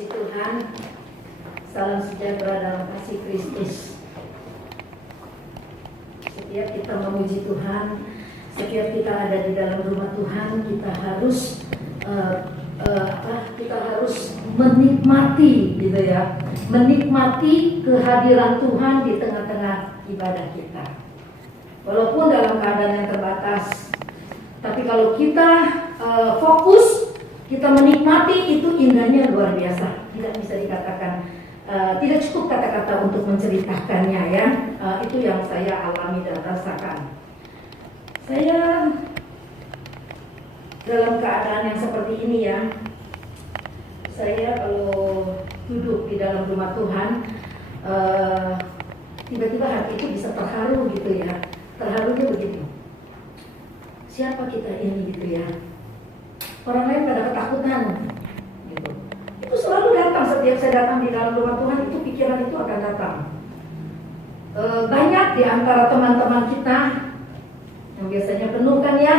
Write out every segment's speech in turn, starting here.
Puji Tuhan, salam sejahtera dalam kasih Kristus. Setiap kita memuji Tuhan, setiap kita ada di dalam rumah Tuhan, kita harus menikmati, gitu ya, menikmati kehadiran Tuhan di tengah-tengah ibadah kita. Walaupun dalam keadaan yang terbatas, tapi kalau kita fokus, kita menikmati, itu indahnya luar biasa. Tidak bisa dikatakan, tidak cukup kata-kata untuk menceritakannya ya. Itu yang saya alami dan rasakan. Saya dalam keadaan yang seperti ini ya, saya kalau duduk di dalam rumah Tuhan, tiba-tiba hati itu bisa terharu gitu ya. Terharunya begitu. Siapa kita ini gitu ya? Orang lain pada ketakutan gitu. Itu selalu datang setiap saya datang di dalam rumah Tuhan, itu pikiran itu akan datang. Banyak di antara teman-teman kita yang biasanya penuh kan ya,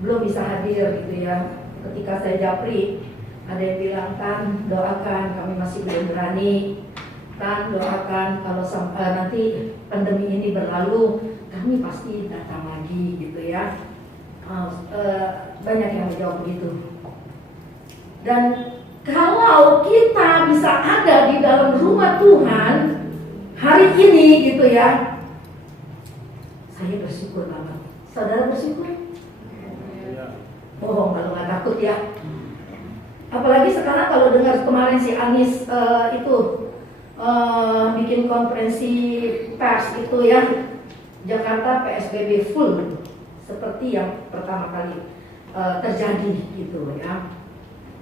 belum bisa hadir gitu ya. Ketika saya japri, ada yang bilang, kan doakan, kami masih belum berani. Kan doakan kalau nanti pandemi ini berlalu, kami pasti datang lagi gitu ya. Banyak yang menjawab begitu. Dan kalau kita bisa ada di dalam rumah Tuhan hari ini gitu ya, saya bersyukur banget. Saudara bersyukur? Bohong kalau nggak takut ya. Apalagi sekarang kalau dengar kemarin si Anies bikin konferensi pers itu ya, Jakarta PSBB full seperti yang pertama kali terjadi gitu ya.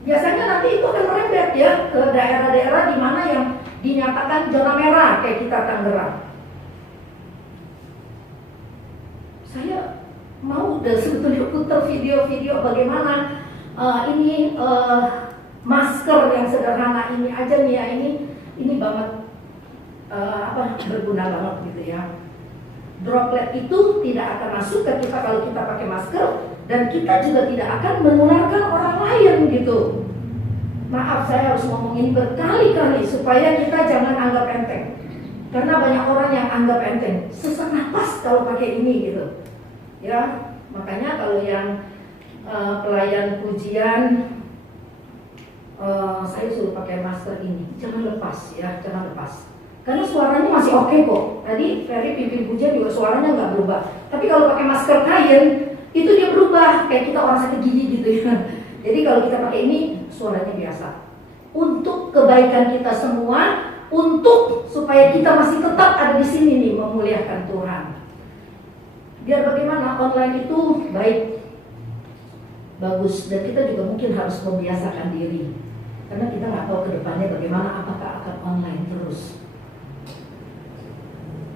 Biasanya nanti itu akan merembet ya ke daerah-daerah di mana yang dinyatakan zona merah kayak kita Tangerang. Saya mau udah sebetulnya putar video-video bagaimana masker yang sederhana ini aja nih ya, ini banget berguna banget gitu ya. Droplet itu tidak akan masuk ke kita kalau kita pakai masker, dan kita juga tidak akan menularkan orang lain gitu. Maaf, saya harus ngomongin berkali-kali supaya kita jangan anggap enteng. Karena banyak orang yang anggap enteng, sesak napas kalau pakai ini gitu. Ya, makanya kalau yang pelayan pujian, saya suruh pakai masker ini, jangan lepas ya, jangan lepas. Karena suaranya masih oke kok. Tadi Ferry pimpin pujian juga suaranya nggak berubah. Tapi kalau pakai masker kain, itu dia berubah, kayak kita orang sakit gigi gitu ya. Jadi kalau kita pakai ini, suaranya biasa. Untuk kebaikan kita semua, untuk supaya kita masih tetap ada di sini nih, memuliakan Tuhan. Biar bagaimana online itu baik, bagus, dan kita juga mungkin harus membiasakan diri. Karena kita nggak tahu ke depannya bagaimana, apakah akan online terus.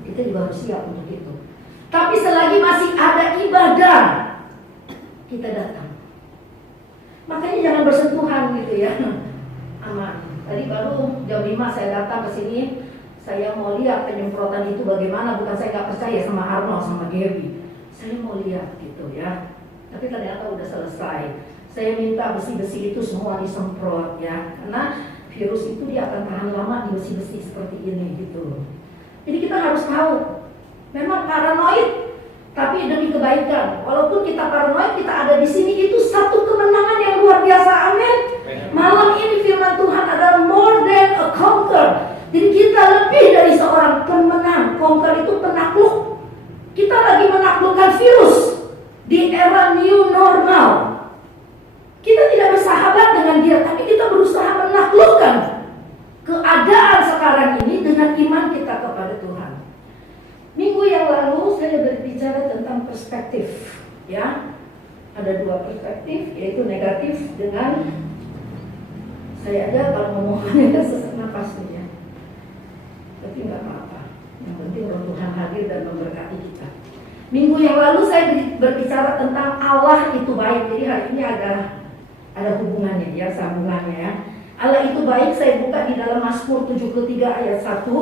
Kita juga harus siap untuk itu. Tapi selagi masih ada ibadah, kita datang. Makanya jangan bersentuhan gitu ya. Aman. Tadi baru jam 5 saya datang ke sini, saya mau lihat penyemprotan itu bagaimana. Bukan saya nggak percaya sama Arnold, sama Gaby. Saya mau lihat gitu ya. Tapi ternyata udah selesai. Saya minta besi-besi itu semua disemprot ya. Karena virus itu dia akan tahan lama di besi-besi seperti ini gitu. Jadi kita harus tahu, memang paranoid, tapi demi kebaikan. Walaupun kita paranoid, kita ada di sini, itu satu kemenangan yang luar biasa. Amin. Malam ini firman Tuhan adalah more than a conqueror. Jadi kita lebih dari seorang pemenang. Conquer itu penakluk. Kita lagi menaklukkan virus di era new normal. Kita tidak bersahabat dengan dia, tapi kita berusaha menaklukkan keadaan sekarang ini dengan iman kita kepada Tuhan. Minggu yang lalu saya berbicara tentang perspektif, ya. Ada dua perspektif, yaitu negatif dengan saya aja kalau ngomongnya sesak napas ya. Tapi nggak apa-apa. Yang penting Roh Tuhan hadir dan memberkati kita. Minggu yang lalu saya berbicara tentang Allah itu baik. Jadi hari ini ada hubungannya ya, sambungannya ya. Allah itu baik, saya buka di dalam Mazmur 73 ayat 1,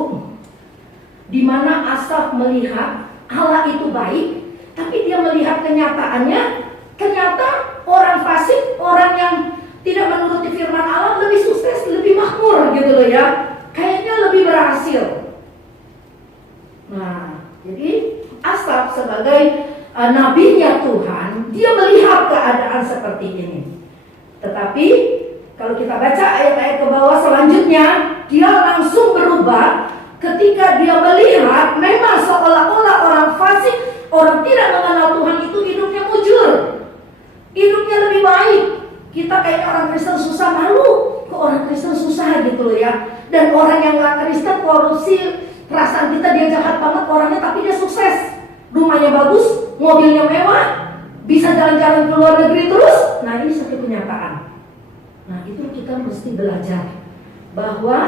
di mana Asaf melihat Allah itu baik, tapi dia melihat kenyataannya, ternyata orang fasik, orang yang tidak menuruti firman Allah lebih sukses, lebih makmur gitu loh ya. Kayaknya lebih berhasil. Nah, jadi Asaf sebagai nabinya Tuhan, dia melihat keadaan seperti ini. Tetapi kalau kita baca ayat-ayat ke bawah selanjutnya, dia langsung berubah ketika dia melihat memang seolah-olah orang fasik, orang tidak mengenal Tuhan itu hidupnya mujur, hidupnya lebih baik. Kita kayak orang Kristen susah, malu ke orang Kristen susah gitu loh ya. Dan orang yang gak Kristen korupsi, perasaan kita dia jahat banget orangnya, tapi dia sukses, rumahnya bagus, mobilnya mewah, bisa jalan-jalan ke luar negeri terus. Nah, ini satu kenyataan. Nah, itu kita mesti belajar bahwa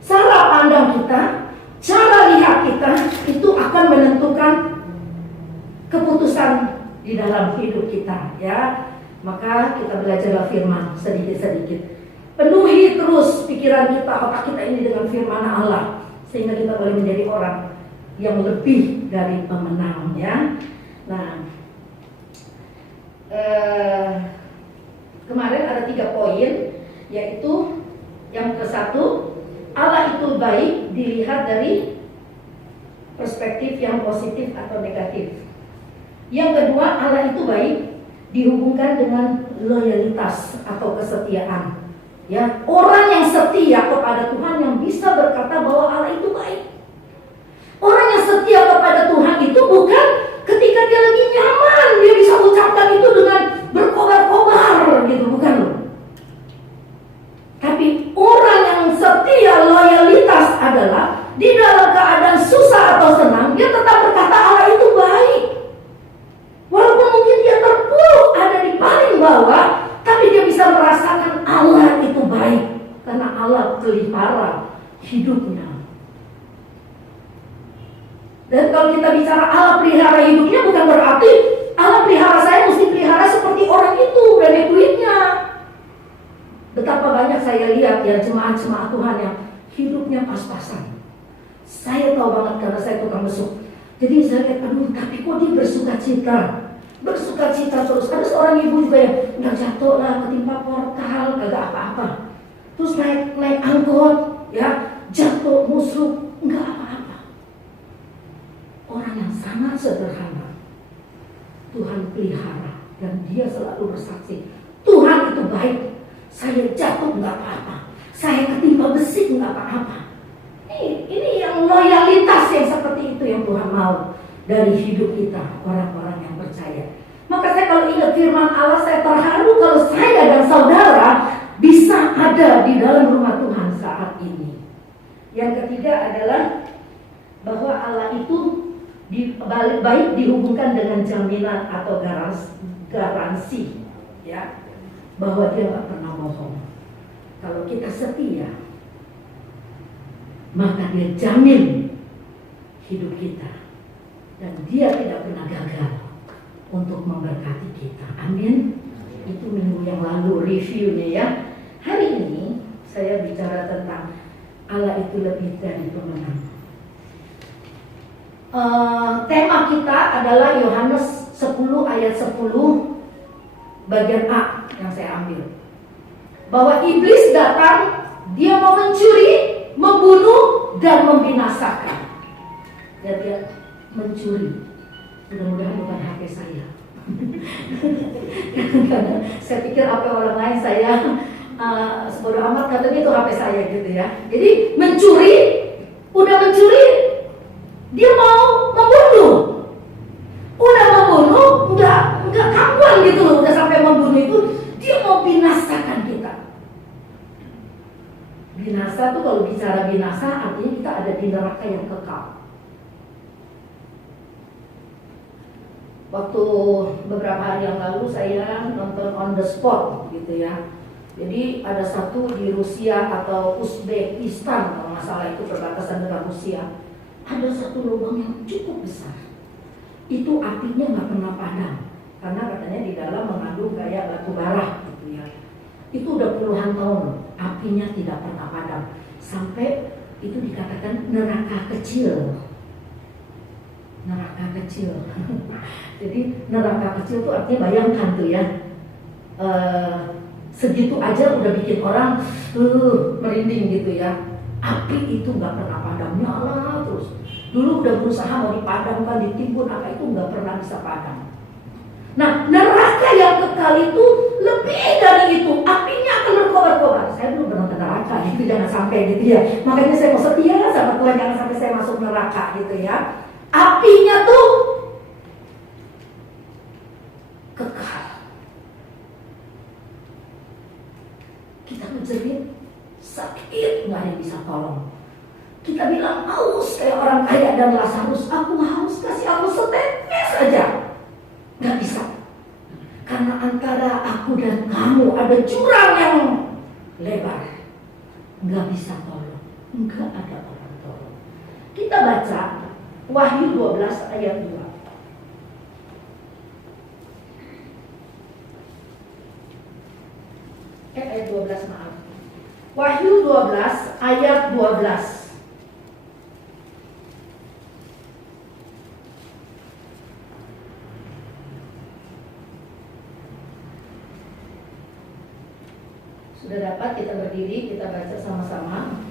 cara pandang kita, cara lihat kita itu akan menentukan keputusan di dalam hidup kita ya. Maka kita belajar firman sedikit-sedikit. Penuhi terus pikiran kita, otak kita ini dengan firman Allah, sehingga kita boleh menjadi orang yang lebih dari pemenang ya. Nah, kemarin ada 3 poin, yaitu yang ke-1, Allah itu baik dilihat dari perspektif yang positif atau negatif. Yang kedua, Allah itu baik dihubungkan dengan loyalitas atau kesetiaan. Ya, orang yang setia kepada Tuhan yang bisa berkata bahwa Allah itu baik. Orang yang setia kepada Tuhan itu bukan ketika dia lagi nyaman dia bisa ucapkan itu dengan berkobar-kobar gitu, bukan loh. Tapi orang yang setia loyalitas adalah di dalam keadaan susah atau senang dia tetap berkata Allah itu baik. Walaupun mungkin dia terpuruk ada di paling bawah, tapi dia bisa merasakan Allah itu baik karena Allah pelihara hidupnya. Dan kalau kita bicara Allah pelihara hidupnya, bukan berarti Allah pelihara saya mesti pelihara seperti orang itu, banyak duitnya. Betapa banyak saya lihat ya jemaat-jemaat Tuhan yang hidupnya pas-pasan. Saya tahu banget karena saya tukang besuk. Jadi saya lihat, aduh, tapi kok dia bersuka cita terus. Ada seorang ibu juga yang nggak jatuh lah, ketimpa portal, kagak apa-apa. Terus naik angkot, ya jatuh, musruk, nggak apa-apa. Orang yang sangat sederhana, Tuhan pelihara dan dia selalu bersaksi, Tuhan itu baik. Saya jatuh nggak apa-apa, saya ketimpa besi nggak apa-apa. Ini yang loyalitas yang seperti itu yang Tuhan mau dari hidup kita, orang-orang yang percaya. Maka saya kalau ingat firman Allah, saya terharu kalau saya dan saudara bisa ada di dalam rumah Tuhan saat ini. Yang ketiga adalah bahwa Allah itu baik dihubungkan dengan jaminan atau garansi, ya, bahwa dia nggak pernah bohong. Kalau kita setia, maka dia jamin hidup kita dan dia tidak pernah gagal untuk memberkati kita. Amin. Itu minggu yang lalu reviewnya ya. Hari ini saya bicara tentang Allah itu lebih dari pemenang. Tema kita adalah Yohanes 10 ayat 10 bagian A yang saya ambil. Bahwa iblis datang, dia mau mencuri, membunuh, dan membinasakan. Dan dia mencuri. Mudah-mudahan bukan HP saya. Saya pikir HP orang lain, saya sebodoh amat katanya itu HP saya gitu ya. Jadi mencuri, udah mencuri, dia mau membunuh. Udah membunuh, enggak kampuan gitu loh, udah sampai membunuh itu, dia mau binasakan kita. Binasa tuh kalau bicara binasa artinya kita ada di neraka yang kekal. Waktu beberapa hari yang lalu saya nonton On the Spot gitu ya. Jadi ada satu di Rusia atau Uzbekistan kalau nggak salah, itu perbatasan dengan Rusia. Ada satu lubang yang cukup besar. Itu apinya nggak pernah padam karena katanya di dalam mengandung kayak batu bara gitu ya. Itu udah puluhan tahun apinya tidak pernah padam, sampai itu dikatakan neraka kecil. Neraka kecil. Jadi neraka kecil itu artinya bayangkan tuh ya, segitu aja udah bikin orang merinding gitu ya. Api itu nggak pernah padam, nyala terus. Dulu udah berusaha mau dipadamkan, ditimbun apa itu nggak pernah bisa padam. Nah, neraka yang kekal itu lebih dari itu, apinya akan berkobar-kobar. Saya belum pernah ke neraka, itu jangan sampai gitu ya. Makanya saya mau setia sama Tuhan, jangan sampai saya masuk neraka gitu ya. Apinya tuh kekal. Kita menjerit, sakit, nggak ada yang bisa tolong. Kita bilang haus kayak orang kaya dan Lazarus, aku haus, kasih aku setetes aja. Nggak bisa. Karena antara aku dan kamu ada jurang yang lebar. Nggak bisa tolong. Nggak ada orang tolong. Kita baca Wahyu 12 ayat 2. Ayat 12 maaf. Wahyu 12 ayat 12. Sudah dapat, kita berdiri, kita baca sama-sama.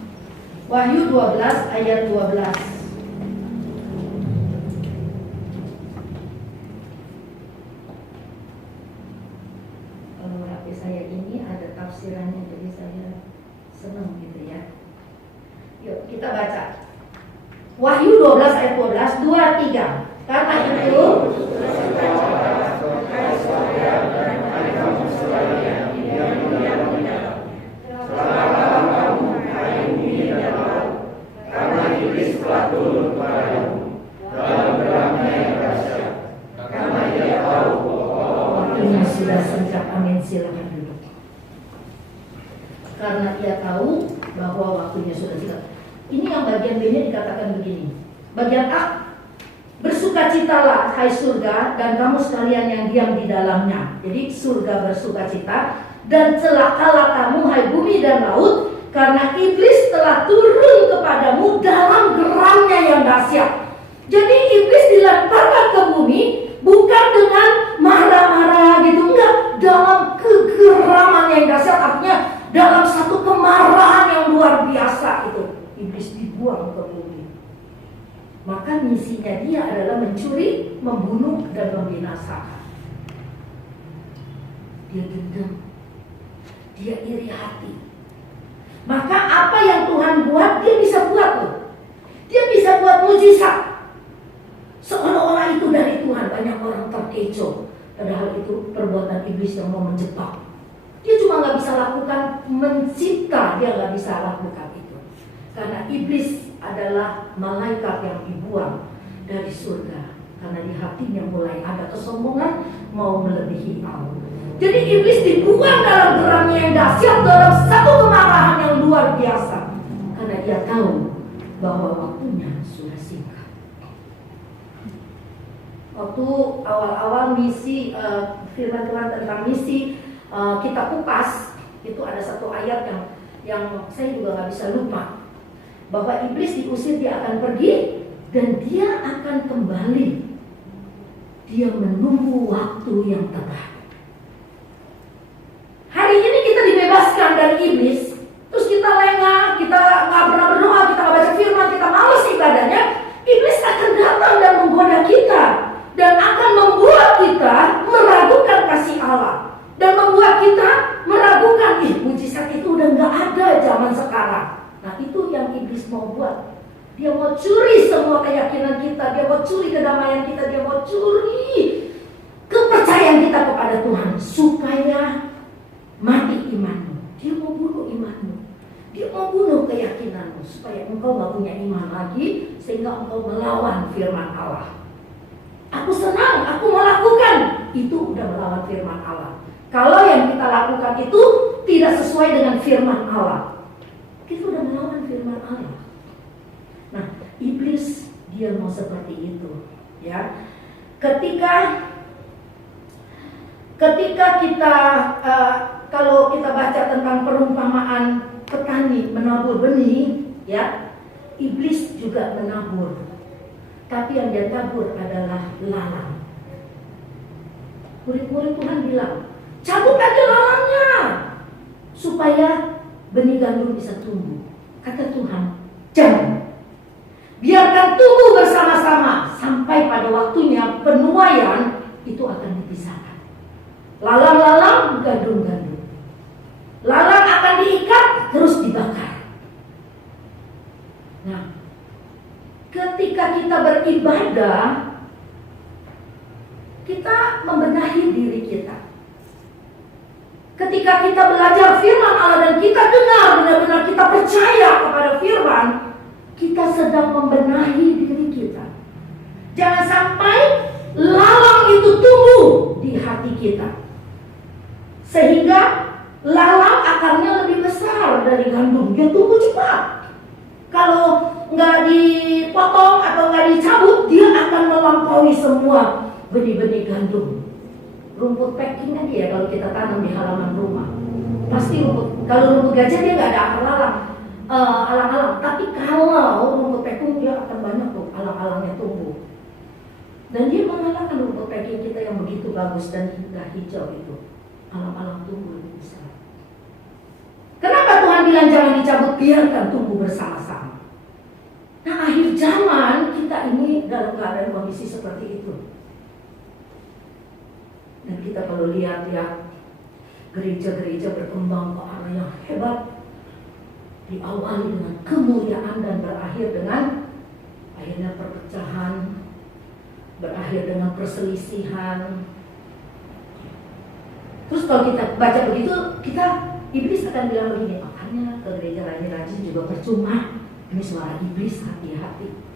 Wahyu 12 ayat 12. Kalau HP saya ini ada tafsirannya, jadi saya senang gitu ya. Yuk kita baca. Wahyu 12 ayat 12, 2, 3. Karena itu sudah sejak, amin, silakan duduk. Karena ia tahu bahwa waktunya sudah dekat. Ini yang bagian B-nya dikatakan begini. Bagian A, bersukacitalah hai surga dan kamu sekalian yang diam di dalamnya. Jadi surga bersukacita, dan celakalah kamu hai bumi dan laut, karena iblis telah turun kepadamu dalam geramnya yang dahsyat. Jadi iblis dilemparkan ke bumi bukan dengan marah-marah gitu, enggak, dalam kegeraman yang dahsyat, artinya dalam satu kemarahan yang luar biasa itu iblis dibuang ke bumi. Maka misinya dia adalah mencuri, membunuh, dan membinasakan. Dia dendam, dia iri hati. Maka apa yang Tuhan buat, dia bisa buat loh. Dia bisa buat mujizat. Seolah-olah itu dari Tuhan. Banyak orang terkecoh, padahal itu perbuatan iblis yang mau menjebak. Dia cuma gak bisa lakukan mencipta, dia gak bisa lakukan itu. Karena iblis adalah malaikat yang dibuang dari surga. Karena di hatinya mulai ada kesombongan, mau melebihi Allah. Jadi iblis dibuang dalam geramnya yang dahsyat, dalam satu kemarahan yang luar biasa. Karena dia tahu bahwa waktunya sudah singkat. Waktu awal-awal misi, firman Tuhan tentang misi, kita kupas, itu ada satu ayat yang saya juga gak bisa lupa. Bahwa iblis diusir, dia akan pergi, dan dia akan kembali. Dia menunggu waktu yang tepat. Hari ini kita dibebaskan dari iblis, terus kita lengah, kita gak pernah berdoa, kita gak baca firman, kita malas ibadahnya. Iblis akan datang dan menggoda kita, dan akan membuat kita meragukan kasih Allah, dan membuat kita meragukan, mujizat itu udah gak ada zaman sekarang. Nah itu yang iblis mau buat. Dia mau curi semua keyakinan kita, dia mau curi kedamaian kita, dia mau curi kepercayaan kita kepada Tuhan, supaya mati imanmu. Dia mau bunuh imanmu, dia mau bunuh keyakinanmu, supaya engkau gak punya iman lagi, sehingga engkau melawan firman Allah. Aku senang, aku mau lakukan, itu udah melawan firman Allah. Kalau yang kita lakukan itu tidak sesuai dengan firman Allah, kita udah melawan firman Allah. Nah, iblis dia mau seperti itu, ya. Ketika kita kalau kita baca tentang perumpamaan petani menabur benih, ya, iblis juga menabur. Tapi yang dia tabur adalah lalang. Murid-murid Tuhan bilang, cabut aja lalangnya. supaya benih gandum bisa tumbuh. Kata Tuhan, jangan. Biarkan tumbuh bersama-sama sampai pada waktunya penuaian itu akan dipisahkan. Lalang-lalang, gandum-gandum. Lalang akan diikat, terus dibakar. Nah, ketika kita beribadah, kita membenahi diri kita. Ketika kita belajar firman Allah dan kita dengar, benar-benar kita percaya kepada firman, kita sedang membenahi diri kita. Jangan sampai lalang itu tumbuh di hati kita, sehingga lalang akarnya lebih besar dari gandum. Dia tumbuh cepat. Kalau nggak dipotong atau nggak dicabut, dia akan melampaui semua benih-benih gandum. Rumput packing aja ya, kalau kita tanam di halaman rumah, pasti kalau rumput gajah dia nggak ada akar lalang, alang-alang. Tapi kalau rumput packing dia akan banyak tuh alang-alangnya tumbuh. Dan dia mengalahkan rumput packing kita yang begitu bagus dan indah hijau itu. Alang-alang tumbuh lebih besar. Kenapa Tuhan bilang jangan dicabut, biarkan tumbuh bersama-sama. Nah, akhir zaman kita ini dalam keadaan kondisi seperti itu. Dan kita perlu lihat ya, gereja-gereja berkembang ke arah yang hebat, diawali dengan kemuliaan dan berakhir dengan akhirnya perpecahan, berakhir dengan perselisihan. Terus kalau kita baca begitu, iblis akan bilang begini, makanya ke gereja rajin-rajin juga percuma, ini suara iblis, hati-hati.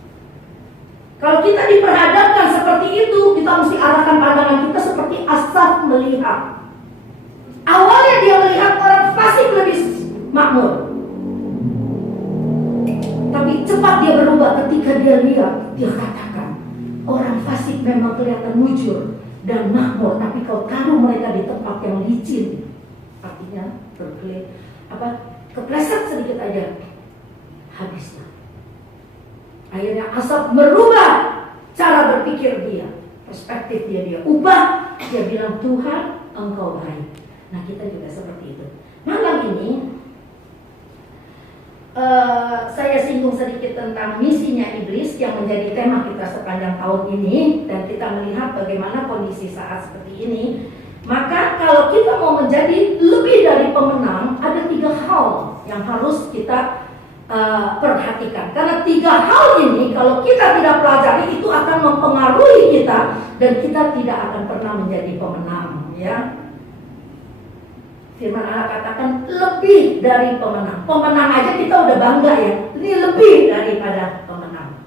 Kalau kita diperhadapkan seperti itu, kita mesti arahkan pandangan kita seperti Asaf melihat. Awalnya dia melihat orang fasik lebih makmur, tapi cepat dia berubah ketika dia lihat. Dia katakan, orang fasik memang kelihatan mujur dan makmur, tapi kalau taruh mereka di tempat yang licin, artinya kepleset sedikit aja, habislah. Akhirnya Asaf merubah cara berpikir dia, perspektif dia ubah. Dia bilang, Tuhan, Engkau baik. Nah, kita juga seperti itu. Malam ini saya singgung sedikit tentang misinya iblis yang menjadi tema kita sepanjang tahun ini, dan kita melihat bagaimana kondisi saat seperti ini. Maka kalau kita mau menjadi lebih dari pemenang, ada 3 hal yang harus kita perhatikan. Karena 3 hal ini kalau kita tidak pelajari, itu akan mempengaruhi kita dan kita tidak akan pernah menjadi pemenang, ya. Firman Allah katakan lebih dari pemenang. Pemenang aja kita udah bangga ya. Ini lebih daripada pemenang.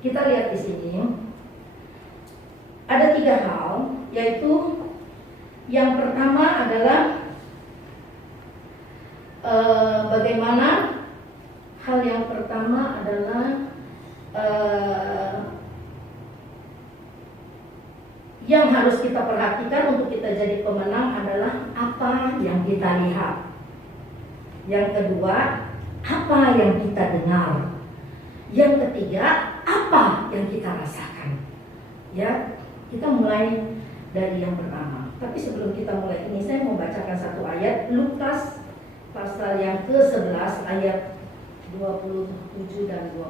Kita lihat di sini ada 3 hal, yaitu yang pertama adalah bagaimana. Hal yang pertama adalah yang harus kita perhatikan untuk kita jadi pemenang adalah apa yang kita lihat. Yang kedua, apa yang kita dengar. Yang ketiga, apa yang kita rasakan. Ya, kita mulai dari yang pertama. Tapi sebelum kita mulai ini, saya mau bacakan satu ayat, Lukas pasal yang ke-11 ayat 27 dan 28.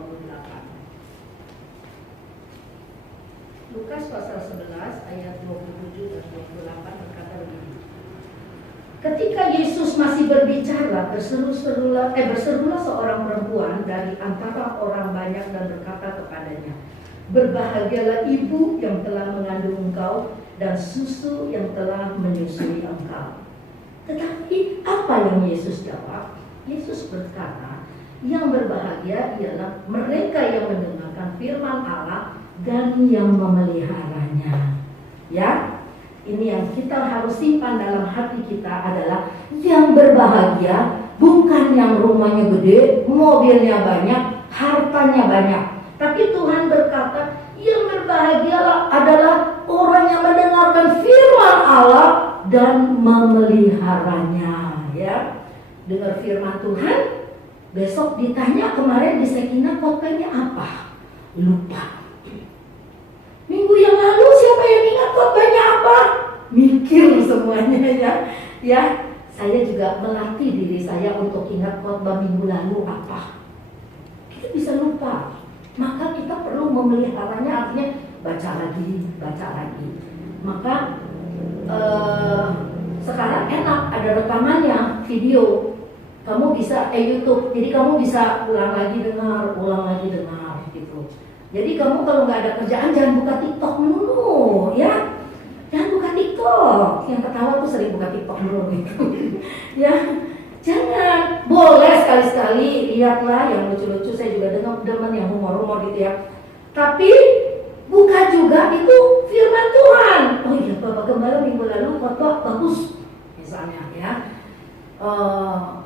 Lukas pasal 11 ayat 27 dan 28 berkata begini. Ketika Yesus masih berbicara, berserulah seorang perempuan dari antara orang banyak dan berkata kepadanya, berbahagialah ibu yang telah mengandung engkau dan susu yang telah menyusui engkau. Tetapi apa yang Yesus jawab? Yesus berkata, yang berbahagia ialah mereka yang mendengarkan firman Allah dan yang memeliharanya. Ya, ini yang kita harus simpan dalam hati kita adalah yang berbahagia bukan yang rumahnya gede, mobilnya banyak, hartanya banyak. Tapi Tuhan berkata, yang berbahagia adalah orang yang mendengarkan firman Allah dan memeliharanya. Ya, dengar firman Tuhan. Besok ditanya kemarin di Sekina khotbahnya apa? Lupa. Minggu yang lalu siapa yang ingat khotbahnya apa? Mikir semuanya ya. Ya, saya juga melatih diri saya untuk ingat khotbah minggu lalu apa. Kita bisa lupa, maka kita perlu memeliharanya, artinya baca lagi. Maka sekarang enak, ada rekamannya, video. Kamu bisa YouTube, jadi kamu bisa ulang lagi dengar gitu. Jadi kamu kalau nggak ada kerjaan jangan buka TikTok dulu, ya. Jangan buka TikTok. Yang ketawa tuh sering buka TikTok dulu gitu. Ya, jangan. Boleh sekali-sekali lihatlah yang lucu-lucu. Saya juga demen yang humor-humor gitu ya. Tapi buka juga itu firman Tuhan. Oh iya, Bapak Gembala minggu lalu khotbah bagus, misalnya ya.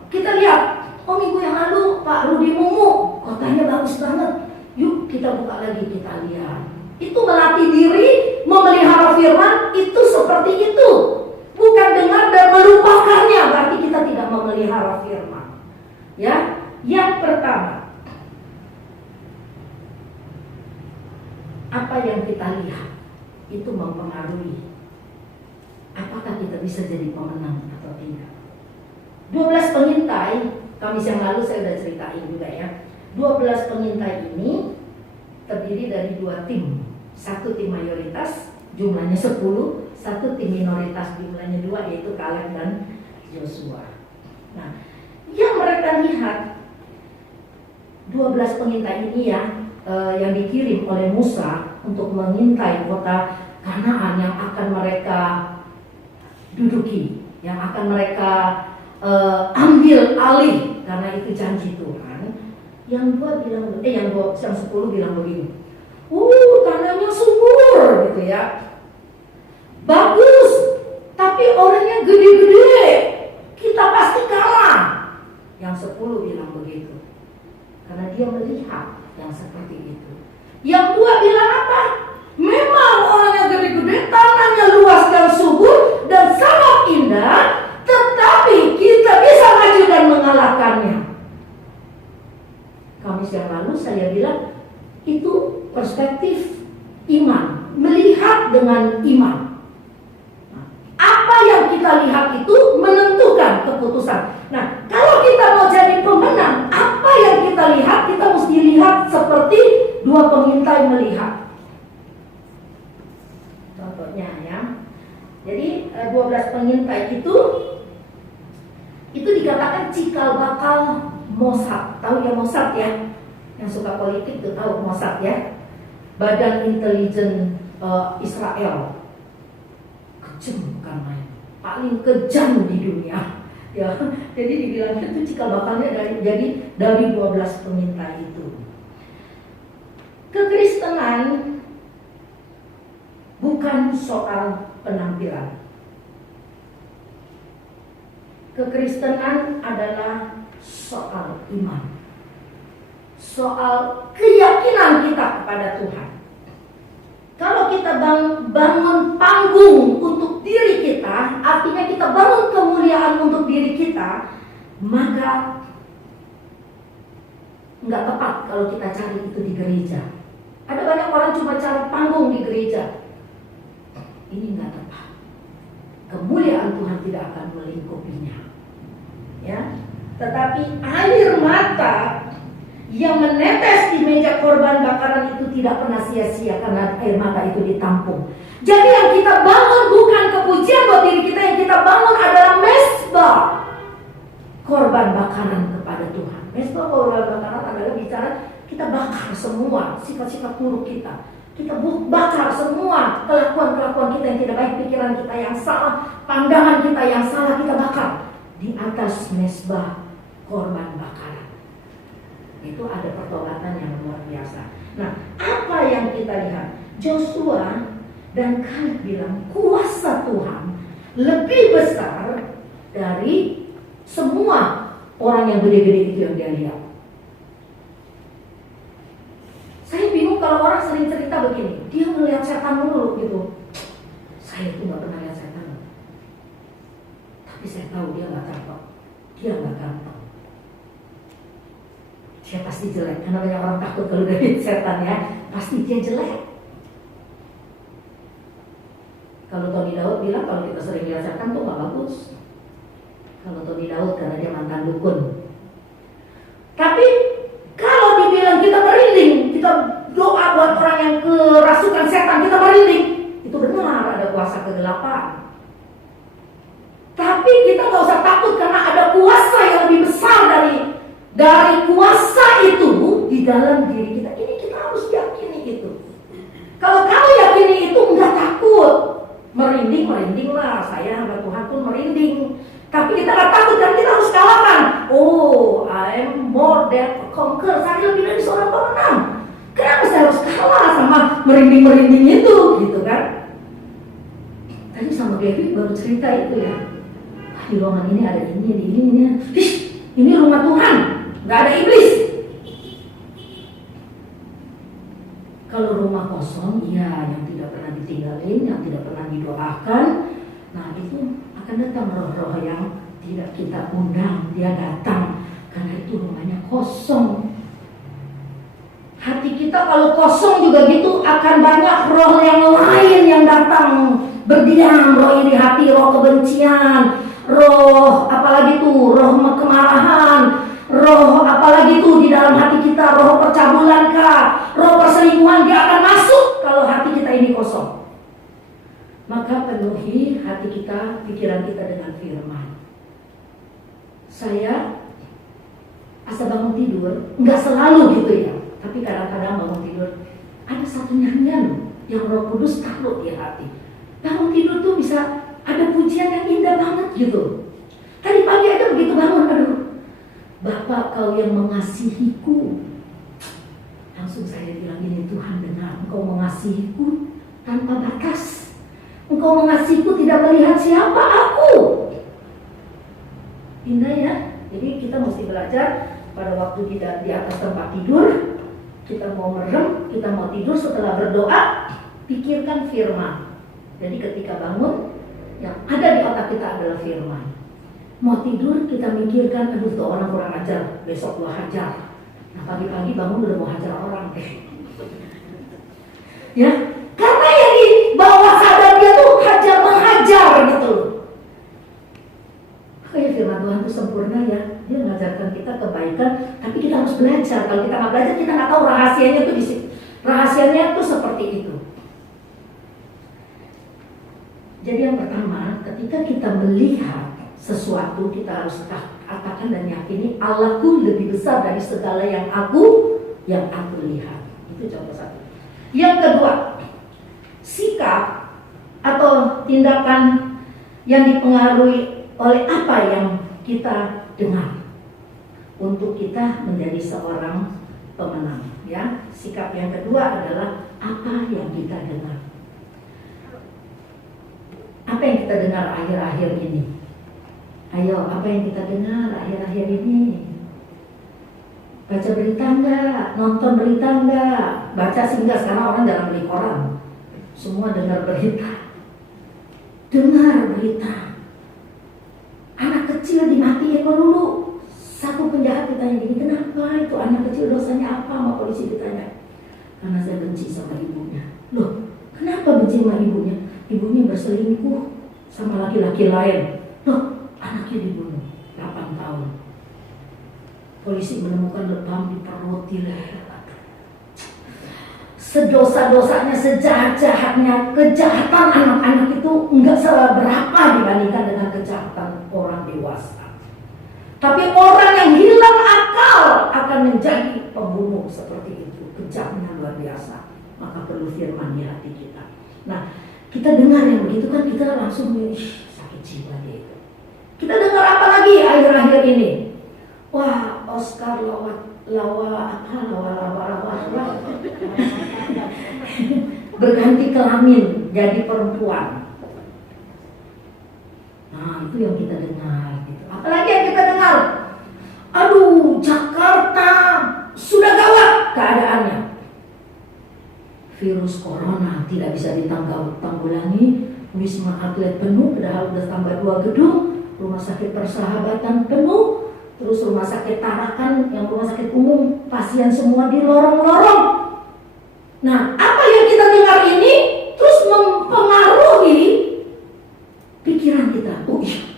Kita lihat, oh minggu yang lalu Pak Rudi Mumu khotbahnya bagus banget. Yuk kita buka lagi, kita lihat. Itu melatih diri, memelihara firman, itu seperti itu. Bukan dengar dan melupakannya, berarti kita tidak memelihara firman. Ya, yang pertama, apa yang kita lihat itu mempengaruhi apakah kita bisa jadi pemenang atau tidak. 12 pengintai, Kamis yang lalu saya sudah ceritain juga ya. 12 pengintai ini terdiri dari 2 tim. Satu tim mayoritas jumlahnya 10, satu tim minoritas jumlahnya 2 yaitu Kaleb dan Joshua. Nah, yang mereka lihat 12 pengintai ini ya yang dikirim oleh Musa untuk mengintai kota Kanaan yang akan mereka duduki, yang akan mereka ambil alih karena itu janji Tuhan. Yang 10 bilang begini, tanahnya subur gitu ya, bagus, tapi orangnya gede-gede, kita pasti kalah. Yang 10 bilang begitu, karena dia melihat yang seperti itu. Yang 2 bilang apa? Memang orangnya gede-gede, tanahnya luas dan subur dan sangat indah, tetapi kita bisa maju dan mengalahkannya. Kamis yang lalu saya bilang itu perspektif iman, melihat dengan iman. Nah, apa yang kita lihat itu menentukan keputusan. Nah, kalau kita mau jadi pemenang, apa yang kita lihat, kita mesti lihat seperti 2 pengintai melihat. Contohnya ya, jadi 12 pengintai itu dikatakan cikal bakal Mossad. Tahu ya Mossad ya? Yang suka politik tuh tahu Mossad ya. Badan intelijen Israel. Kejam bukan main. Paling kejam di dunia. Ya, jadi dibilangnya itu cikal bakalnya dari 12 pengintai itu. Kekristenan bukan soal penampilan. Kekristenan adalah soal iman, soal keyakinan kita kepada Tuhan. Kalau kita bangun panggung untuk diri kita, artinya kita bangun kemuliaan untuk diri kita, maka nggak tepat kalau kita cari itu di gereja. Ada banyak orang cuma cari panggung di gereja. Ini nggak tepat. Kemuliaan Tuhan tidak akan melingkupinya. Ya, tetapi air mata yang menetes di meja korban bakaran itu tidak pernah sia-sia karena air mata itu ditampung. Jadi yang kita bangun bukan kepujian buat diri kita, yang kita bangun adalah mesbah korban bakaran kepada Tuhan. Mesbah korban bakaran adalah bicara kita bakar semua sifat-sifat buruk kita. Kita bakar semua kelakuan-kelakuan kita yang tidak baik, pikiran kita yang salah, pandangan kita yang salah, kita bakar di atas mesbah korban bakaran. Itu ada pertobatan yang luar biasa. Nah, apa yang kita lihat? Joshua dan Kaleb bilang kuasa Tuhan lebih besar dari semua orang yang gede-gede itu yang dia lihat. Saya bingung kalau orang sering cerita begini, dia melihat setan dulu gitu. Saya tuh gak pernah lihat setan, tapi saya tahu dia gak cakep, dia gak ganteng, dia pasti jelek. Karena banyak orang takut kalau dari setan ya, pasti dia jelek. Kalau Tony Daud bilang kalau kita sering lihat setan tuh gak bagus, Kalau Tony Daud karena dia mantan dukun. Tapi kalau dibilang kita merinding, kita doa buat orang yang kerasukan setan, kita merinding, itu benar ada kuasa kegelapan. Tapi kita nggak usah takut karena ada kuasa yang lebih besar dari kuasa itu di dalam diri kita. Ini kita harus yakini itu. Kalau kamu yakini itu, nggak takut. Merindinglah. Saya hamba Tuhan pun merinding. Tapi kita nggak takut dan kita harus kalahkan. Oh, I am more than a conqueror. Saya lebih dari seorang pemenang. Kenapa saya harus kalah sama merinding itu, gitu kan? Tadi sama Gaby baru cerita itu ya. Di ruangan ini ada ini. Ini rumah Tuhan, nggak ada iblis. Kalau rumah kosong, ya yang tidak pernah ditinggalin, yang tidak pernah didoakan, nah itu akan datang roh-roh yang tidak kita undang, dia datang karena itu rumahnya kosong. Hati kita kalau kosong juga gitu akan banyak roh yang lain yang datang berdiam, roh iri hati, roh kebencian, roh apalagi tuh, roh kemarahan, roh apalagi tuh di dalam hati kita, roh percabulan kah, roh perselingkuhan, dia akan masuk kalau hati kita ini kosong. Maka penuhi hati kita, pikiran kita dengan firman. Saya asal bangun tidur, nggak selalu gitu ya, tapi kadang-kadang bangun tidur ada satu nyanyian yang Roh Kudus taruh di hati. Bangun tidur tuh bisa ada pujian yang indah banget gitu. Tadi pagi aja begitu bangun, aduh, Bapa kau yang mengasihiku. Langsung saya bilang ini, Tuhan benar, Engkau mengasihiku tanpa batas. Engkau mengasihiku tidak melihat siapa aku. Indah ya. Jadi kita mesti belajar pada waktu kita di atas tempat tidur, kita mau merem, kita mau tidur, setelah berdoa, pikirkan firman. Jadi ketika bangun, yang ada di otak kita adalah firman. Mau tidur, kita mikirkan, aduh tuh orang kurang ajar, besok gua hajar. Nah pagi-pagi bangun udah mau hajar orang ya, karena yang di bawah sadar dia tuh mengajar gitu. Kayak firman Tuhan itu sempurna ya, dia mengajarkan kita kebaikan, tapi kita harus belajar. Kalau kita nggak belajar, kita nggak tahu rahasianya tuh di situ. Rahasianya tuh seperti itu. Jadi yang pertama, ketika kita melihat sesuatu, kita harus katakan dan yakini Allahku lebih besar dari segala yang aku lihat. Itu contoh satu. Yang kedua, sikap atau tindakan yang dipengaruhi oleh apa yang kita dengar untuk kita menjadi seorang pemenang. Ya, sikap yang kedua adalah apa yang kita dengar. Apa yang kita dengar akhir-akhir ini? Ayo, apa yang kita dengar akhir-akhir ini? Baca berita enggak? Nonton berita enggak? Baca sih enggak, sekarang orang jarang beli koran. Semua dengar berita. Dengar berita. Anak kecil dimatiin dulu. Satu penjahat ditanya gini, kenapa itu anak kecil dosanya apa? Sama polisi ditanya. Karena saya benci sama ibunya. Loh, kenapa benci sama ibunya? Ibunya berselingkuh sama laki-laki lain. Loh, anaknya dibunuh 8 tahun. Polisi menemukan lebam di perut, di leher. Sedosa-dosanya, sejahat-jahatnya, kejahatan anak-anak itu enggak seberapa dibandingkan dengan kejahatan orang dewasa. Tapi orang yang hilang akal akan menjadi pembunuh seperti itu. Kejamnya luar biasa. Maka perlu firman di hati kita. Nah, kita dengar yang begitu kan kita langsung sakit jiwa dia itu. Kita dengar apa lagi akhir-akhir ini? Wah, Oscar lawa berganti kelamin jadi perempuan. Nah, itu yang kita dengar gitu. Apalagi yang kita dengar? Aduh, Jakarta sudah gawat keadaannya. Virus corona tidak bisa ditanggulangi, Wisma Atlet penuh, padahal udah tambah 2 gedung, Rumah Sakit Persahabatan penuh, terus Rumah Sakit Tarakan, yang rumah sakit umum, pasien semua di lorong-lorong. Nah, apa yang kita dengar ini terus mempengaruhi pikiran kita. Oh iya,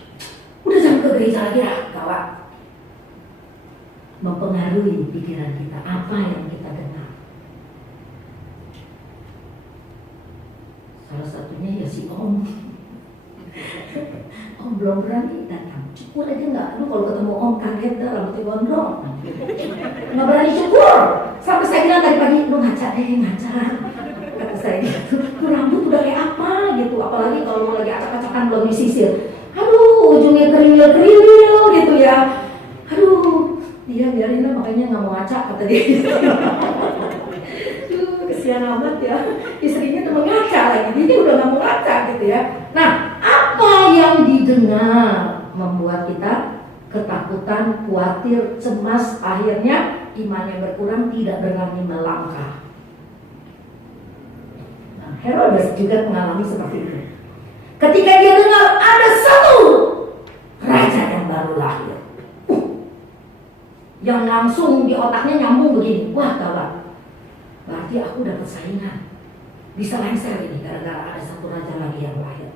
udah jangan ke gereja mempengaruhi pikiran kita, apa yang kita dengar. Salah satunya ya si Om. Om belum berani datang, cukur aja nggak. Lu kalau ketemu Om kaget dah, rambutnya gondrong. Nggak berani cukur. Sampai saya bilang tadi pagi, lu ngaca deh, ngaca. Kata saya gitu, lu rambut udah kayak apa gitu. Apalagi kalau lagi acak-acakan belum disisir. Aduh, ujungnya keril-keril gitu ya. Aduh, dia biarin lah, makanya nggak mau ngaca, kata dia. Kesian amat ya, istrinya tuh mengaca lagi, dia udah nggak mau ngaca gitu ya. Nah, apa yang didengar membuat kita ketakutan, khawatir, cemas, akhirnya imannya berkurang, tidak berani melangkah. Nah, Herodes juga mengalami seperti itu. Ketika dia dengar ada satu raja yang baru lahir, yang langsung di otaknya nyambung begini, wah gawat. Berarti aku dapat saingan, bisa lengser ini gara-gara ada satu raja lagi yang lahir.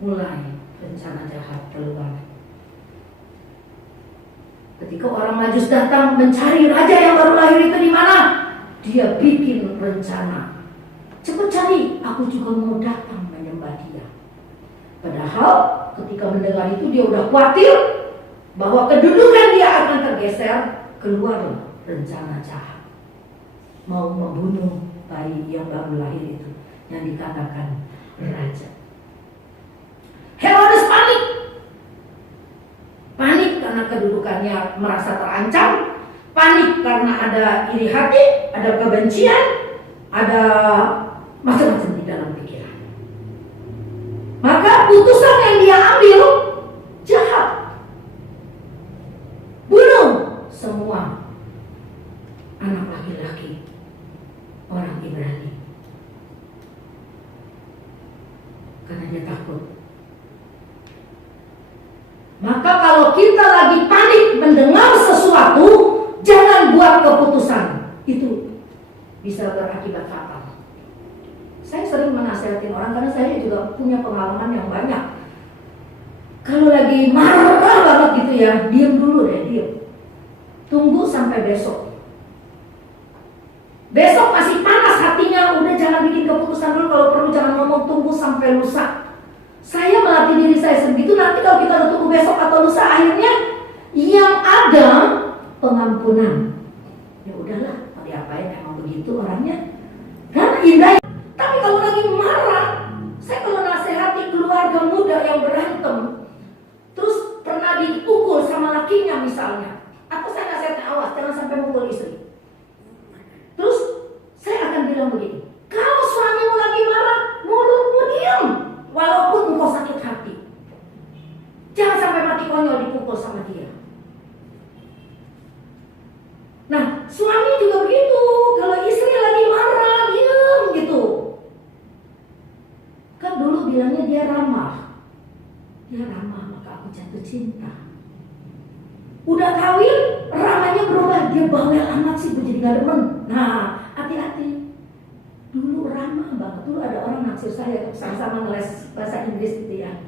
Mulai rencana jahat keluar. Ketika orang Majus datang mencari raja yang baru lahir itu di mana, dia bikin rencana. Cepat cari, aku juga mau datang menyembah dia. Padahal ketika mendengar itu dia udah khawatir bahwa kedudukan dia akan tergeser. Keluarlah rencana jahat, mau membunuh bayi yang baru lahir itu yang dikatakan raja. Herodes panik karena kedudukannya merasa terancam, panik karena ada iri hati, ada kebencian, ada macam-macam di dalam pikiran. Maka putusan yang dia ambil jahat, bunuh semua anak laki-laki orang Ibrani, karena dia takut. Maka kalau kita lagi panik mendengar sesuatu, jangan buat keputusan, itu bisa berakibat fatal. Saya sering menasihatin orang karena saya juga punya pengalaman yang banyak. Kalau lagi marah banget gitu ya, diam dulu deh, diam. Tunggu sampai besok. Besok masih panas hatinya, udah jangan bikin keputusan dulu, kalau perlu jangan ngomong, tunggu sampai lusa. Saya melatih diri saya segitu, nanti kalau kita tunggu besok atau lusa, akhirnya yang ada pengampunan. Ya udahlah, mau diapain, emang begitu orangnya. Kan indah. Tapi kalau lagi marah, saya kalau nasihati keluarga muda yang berantem, terus pernah dipukul sama lakinya misalnya, atau saya nasihatnya awas, jangan sampai mukul istri. Terus saya akan bilang begini, kalau suamimu lagi marah, mulutmu diam, walaupun engkau sakit hati. Jangan sampai mati konyol dipukul sama dia. Nah, suami juga begitu, kalau istri lagi marah, diam gitu. Kan dulu bilangnya dia ramah, maka aku jatuh cinta. Udah kawin, ramahnya berubah, dia bawel amat sih, gue jadi gak demen. Nah, hati-hati. Dulu ramah banget, dulu ada orang naksir saya, sama-sama ngeles bahasa Inggris gitu ya.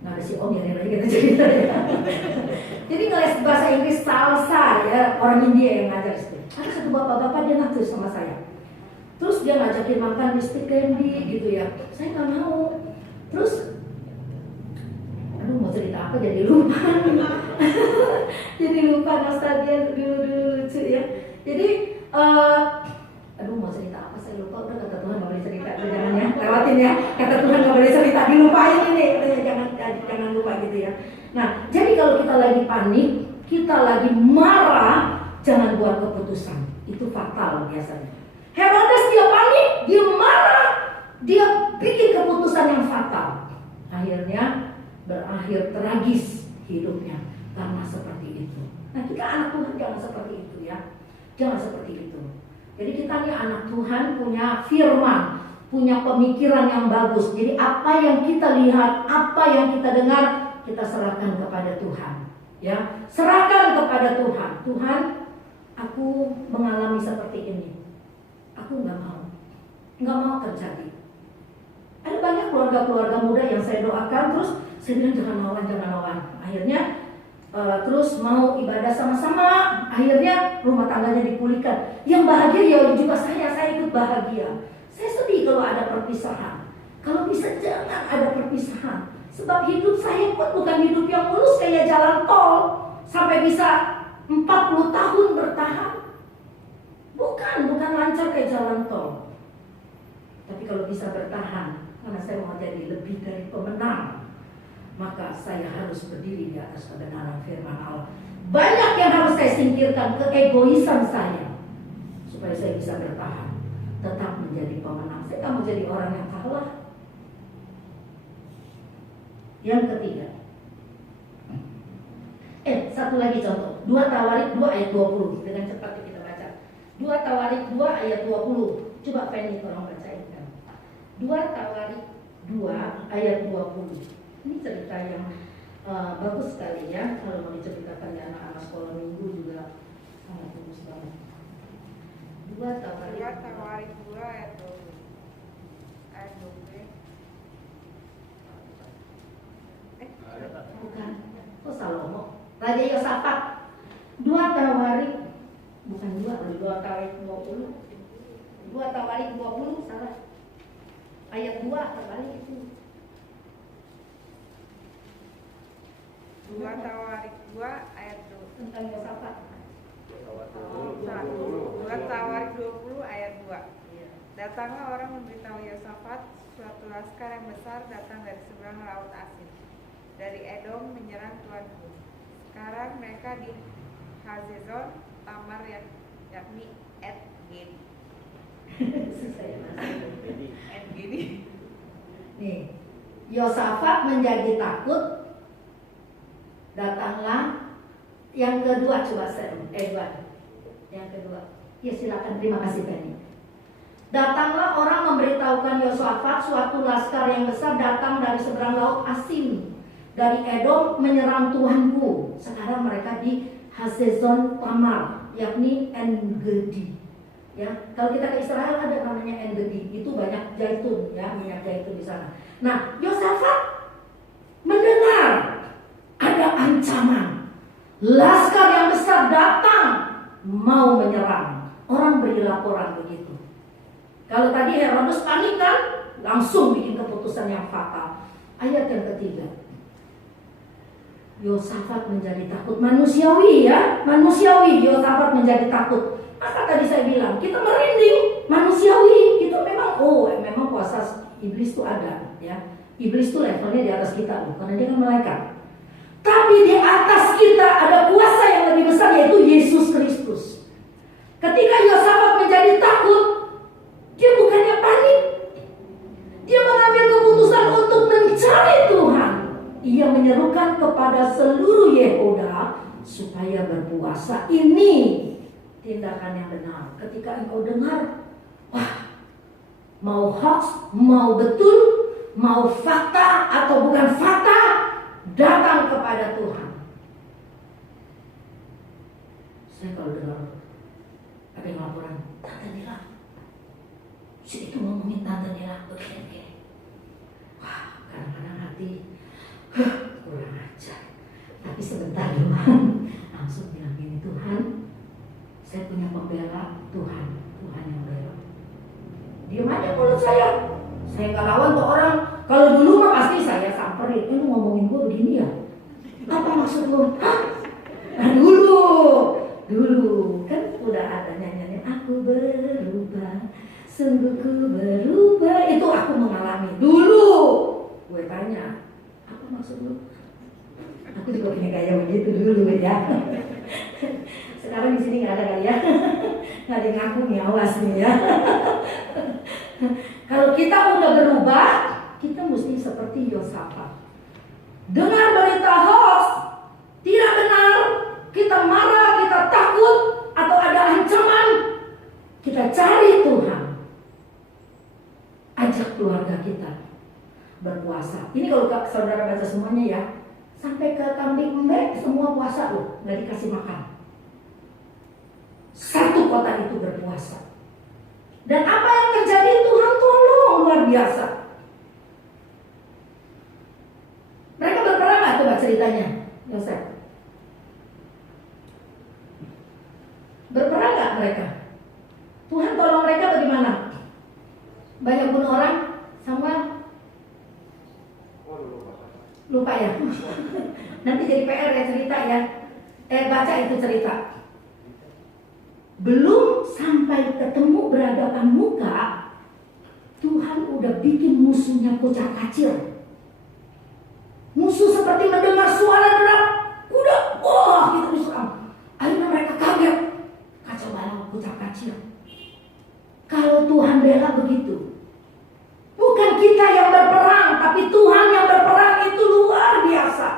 Nah, ada si Om yang lagi kita cerita ya. Jadi ngeles bahasa Inggris salsa ya, orang India yang ngajar itu. Ada satu bapak-bapak dia naksir sama saya. Terus dia ngajakin makan di stick candy gitu ya. Saya gak mau. Terus aduh, mau cerita apa jadi lupa. Jadi lupa, nostalgia dulu lucu ya. Jadi aduh, mau cerita apa saya lupa. Udah, kata Tuhan gak boleh cerita, jangan ya, lewatin ya. Kata Tuhan gak boleh cerita, dilupain ini. Jangan lupa gitu ya. Nah, jadi kalau kita lagi panik, kita lagi marah, jangan buat keputusan. Itu fatal biasanya. Herodes dia panik, dia marah, dia bikin keputusan yang fatal. Akhirnya berakhir tragis hidupnya karena seperti itu. Nah, kita anak Tuhan jangan seperti itu ya. Jangan seperti itu. Jadi kita nih anak Tuhan punya firman, punya pemikiran yang bagus. Jadi apa yang kita lihat, apa yang kita dengar, kita serahkan kepada Tuhan. Ya, serahkan kepada Tuhan. Tuhan, aku mengalami seperti ini. Aku nggak mau terjadi. Ada banyak keluarga-keluarga muda yang saya doakan, terus saya bilang jangan lawan. Akhirnya terus mau ibadah sama-sama, akhirnya rumah tangganya dipulihkan. Yang bahagia ya juga saya ikut bahagia. Saya sedih kalau ada perpisahan. Kalau bisa jangan ada perpisahan. Sebab hidup saya pun bukan hidup yang mulus kayak jalan tol sampai bisa 40 tahun bertahan. Bukan lancar kayak jalan tol. Tapi kalau bisa bertahan, karena saya mau jadi lebih dari pemenang, maka saya harus berdiri di atas kebenaran firman Allah. Banyak yang harus saya singkirkan, keegoisan saya, supaya saya bisa bertahan, tetap menjadi pemenang. Saya nggak mau jadi orang yang kalah. Yang ketiga, satu lagi contoh, 2 Tawarik 2 ayat 20. Dengan cepat kita baca 2 Tawarik 2 ayat 20. Coba Penny tolong bacain kan. 2 Tawarik 2 ayat 20. Ini cerita yang bagus sekali ya. Kalau mau diceritakan di anak-anak sekolah minggu juga sangat bagus banget. 2 Tawarik 2 ayat 20. Ayat 20. Bukan. Kok Salomo? Raja Yosafat. 2 Tawarik bukan 2 Tawarik 20. 2 Tawarik 20 salah. Ayat 2 terbalik itu. 2 Tawarik 2 ayat 2 Tentang Yosafat. 2 Tawarik 20 ayat 2. Datanglah orang memberitahu Yosafat, suatu laskar yang besar datang dari seberang laut Asin, dari Edom menyerang tuanku. Sekarang mereka di Hazezon Tamar, yakni En-Gedi. En-Gedi. Nih, Yosafat menjadi takut. Datanglah yang kedua, coba Edward. Yang kedua, ya silakan, terima kasih Penny. Datanglah orang memberitahukan Yosafat, suatu laskar yang besar datang dari seberang laut Asin, dari Edom menyerang tuanku. Sekarang mereka di Hazezon Tamar, yakni En-Gedi. Ya, kalau kita ke Israel ada namanya En-Gedi, itu banyak zaitun, ya, minyak zaitun di sana. Nah, Yosafat mendengar ada ancaman, laskar yang besar datang mau menyerang. Orang beri laporan begitu. Kalau tadi Herodes panik kan, langsung bikin keputusan yang fatal. Ayat yang ketiga, Yosafat menjadi takut. Manusiawi ya, manusiawi Yosafat menjadi takut. Maka tadi saya bilang, kita merinding, manusiawi. Kita memang kuasa iblis itu ada ya. Iblis itu levelnya di atas kita loh, karena dia kan malaikat. Tapi di atas kita ada kuasa yang lebih besar, yaitu Yesus Kristus. Ketika Yosafat menjadi takut, dia bukannya panik. Dia mengambil keputusan untuk mencari Tuhan. Ia menyerukan kepada seluruh Yehuda supaya berpuasa. Ini tindakan yang benar. Ketika engkau dengar, wah, mau hoax, mau betul, mau fakta atau bukan fakta, datang kepada Tuhan. Saya kalau dengar ada yang laporan, Tante Nila, si itu ngomongin Tante Nila begini. Wah, kadang-kadang hati kurang ajar. Tapi sebentar Tuhan langsung bilang gini, Tuhan, saya punya pembela, Tuhan yang bela. Diam aja mulut saya nggak lawan tuh orang. Kalau dulu mah pasti saya samperin, lu ngomongin gue begini ya? Apa maksud lu? Hah? Nah dulu kan udah ada nyanyian aku berubah, sungguh ku berubah. Itu aku mengalami dulu. Gue tanya, apa maksud lu? Aku juga punya gaya begitu dulu ya. Sekarang di sini nggak ada kali ya. Nggak ada yang ngaku nih, awas nih ya. Kalau kita udah berubah, kita mesti seperti Yosafat. Dengar berita hoax, tidak benar, kita marah, kita takut, atau ada ancaman, kita cari Tuhan. Ajak keluarga kita berpuasa. Ini kalau saudara baca semuanya ya, sampai ke kambing embek semua puasa loh, nggak dikasih makan. Satu kota itu berpuasa. Dan apa yang terjadi, Tuhan tolong luar biasa. Mereka berperang nggak? Coba ceritanya, Yosef. nggak mereka? Tuhan tolong mereka bagaimana? Banyak bunuh orang, Samuel? Lupa ya? Nanti jadi PR ya cerita ya. Baca itu cerita. Belum sampai ketemu berhadapan muka, Tuhan udah bikin musuhnya kocar-kacir. Musuh seperti mendengar suara derap kuda, wah gitu diserang. Akhirnya mereka kaget, kacau balau, kocar-kacir. Kalau Tuhan bela begitu, bukan kita yang berperang, tapi Tuhan yang berperang, itu luar biasa.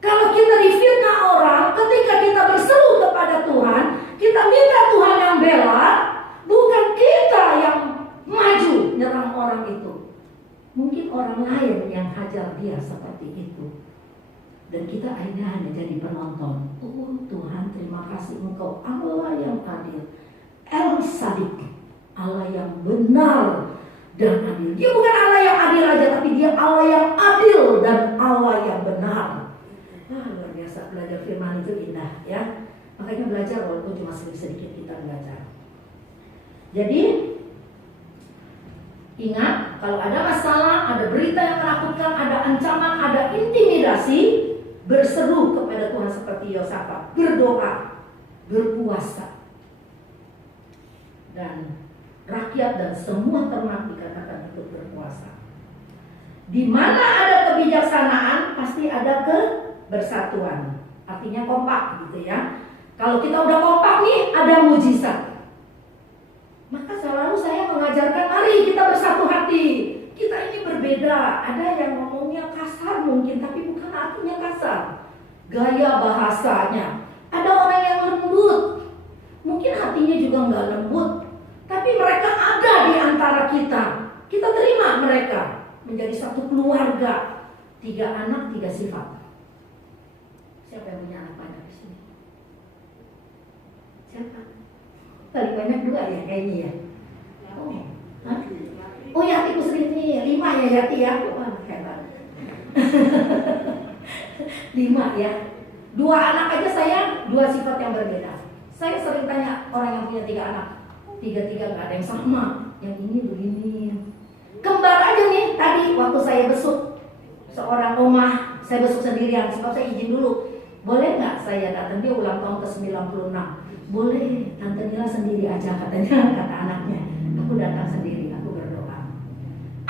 Kalau kita difitnah orang, ketika kita berseru kepada Tuhan, kita minta Tuhan yang bela, bukan kita yang maju nyerang orang itu. Mungkin orang lain yang hajar dia seperti itu. Dan kita akhirnya hanya jadi penonton. Oh Tuhan, terima kasih Engkau Allah yang adil, El Sadik, Allah yang benar dan adil. Dia bukan Allah yang adil aja, tapi dia Allah yang adil dan Allah yang benar. Luar biasa, belajar firman itu indah ya. Makanya belajar walaupun cuma sedikit kita belajar. Jadi ingat, kalau ada masalah, ada berita yang menakutkan, ada ancaman, ada intimidasi, berseru kepada Tuhan seperti Yosafat, berdoa, berpuasa. Dan rakyat dan semua ternak dikatakan ikut berpuasa. Di mana ada kebijaksanaan, pasti ada kebersatuan. Artinya kompak gitu ya. Kalau kita udah kompak nih, ada mujizat. Maka selalu saya mengajarkan, mari kita bersatu hati. Kita ini berbeda. Ada yang ngomongnya kasar mungkin, tapi bukan artinya kasar. Gaya bahasanya. Ada orang yang lembut, mungkin hatinya juga nggak lembut, tapi mereka ada di antara kita. Kita terima mereka menjadi satu keluarga. 3 anak, 3 sifat. Siapa yang punya anak banyak di sini? Siapa? Paling banyak 2 ya kayaknya ya. Oh, hah? Oh Yatiku sedikit nih, 5 ya Yati ya. Wah hebat. 5 ya. 2 anak aja saya 2 sifat yang berbeda. Saya sering tanya orang yang punya 3 anak, 3 nggak ada yang sama. Yang ini begini. Kembar aja nih. Tadi waktu saya besuk seorang omah, saya besuk sendirian. Sebab saya izin dulu. Boleh nggak saya datang, dia ulang tahun ke-96. Boleh, Tante Nila sendiri aja katanya, kata anaknya. Aku datang sendiri, aku berdoa.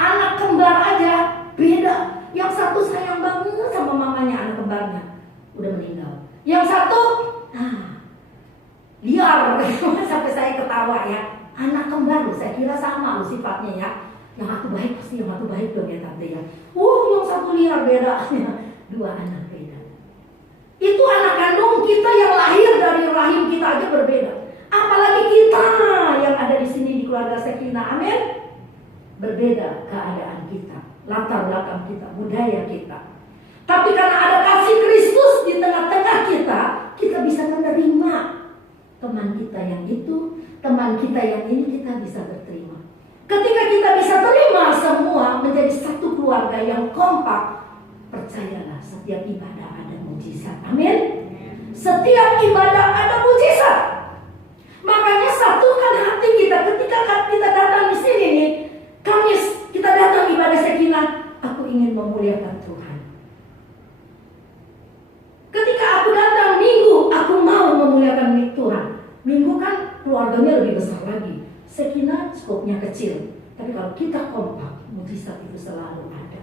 Anak kembar aja beda. Yang satu sayang banget sama mamanya, anak kembarnya udah meninggal. Yang satu liar. Sampai saya ketawa ya. Anak kembar loh, saya kira sama loh sifatnya ya. Yang satu baik pasti yang satu baik dong ya Tante ya. Yang satu liar beda. 2 anak beda. Itu anak kandung kita yang lahir dari rahim kita aja berbeda. Apalagi kita yang ada di sini di keluarga Sekinah, amin. Berbeda keadaan kita, latar belakang kita, budaya kita. Tapi karena ada kasih Kristus di tengah-tengah kita, kita bisa menerima teman kita yang itu, teman kita yang ini, kita bisa berterima. Ketika kita bisa terima semua menjadi satu keluarga yang kompak, percayalah setiap ibadah ada mujizat. Amin. Setiap ibadah ada mujizat. Makanya satukan hati kita ketika kita datang di sini nih. Kamis kita datang ibadah Sekinah. Aku ingin memuliakan Tuhan. Ketika aku datang Minggu, aku mau memuliakan Tuhan. Minggu kan keluarganya lebih besar lagi. Sekinah skopnya kecil. Tapi kalau kita kompak, mujizat itu selalu ada.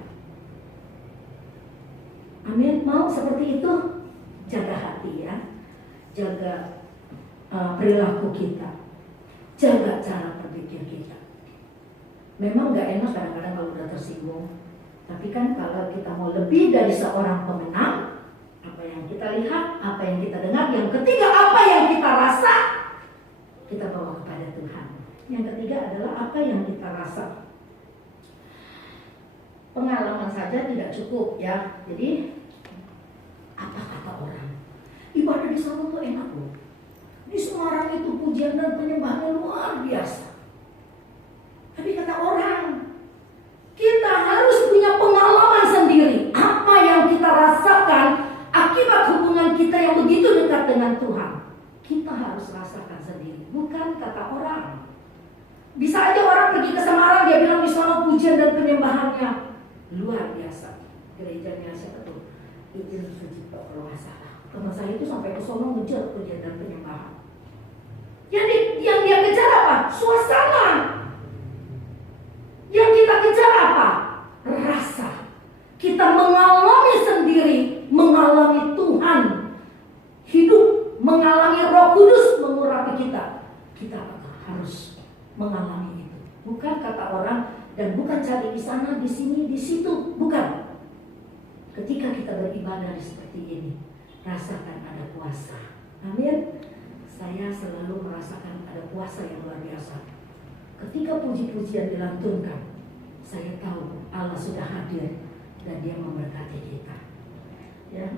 Amin. Mau seperti itu? Jaga hati ya. Jaga perilaku kita. Jaga cara berpikir kita. Memang gak enak kadang-kadang kalau udah tersinggung. Tapi kan kalau kita mau lebih dari seorang pemenang, apa yang kita lihat, apa yang kita dengar, yang ketiga apa yang kita rasa, kita bawa kepada Tuhan. Yang ketiga adalah apa yang kita rasa. Pengalaman saja tidak cukup ya. Jadi apa kata orang? Ibadah di sana tuh enak loh. Di Semarang itu pujian dan penyembahannya luar biasa. Tapi kata orang, kita harus punya pengalaman sendiri. Apa yang kita rasakan akibat hubungan kita yang begitu dekat dengan Tuhan. kita harus rasakan sendiri, bukan kata orang. Bisa aja orang pergi ke Semarang, dia bilang di sana pujian dan penyembahannya luar biasa. Gerejanya siapa tuh? Izin Sucipto kalau nggak salah. Teman saya itu sampai ke sana ngejar pujian dan penyembahan. Jadi yang dia kejar apa? Suasana. Yang kita kejar apa? Rasa. Kita mengalami sendiri, mengalami Tuhan hidup, mengalami Roh Kudus mengurapi kita. Kita harus mengalami itu. Bukan kata orang dan bukan cari di sana, di sini, di situ. Bukan. Ketika kita beribadah seperti ini, rasakan ada kuasa. Amin. Saya selalu merasakan ada kuasa yang luar biasa. Ketika puji-pujian dilantunkan, saya tahu Allah sudah hadir dan Dia memberkati kita. Ya.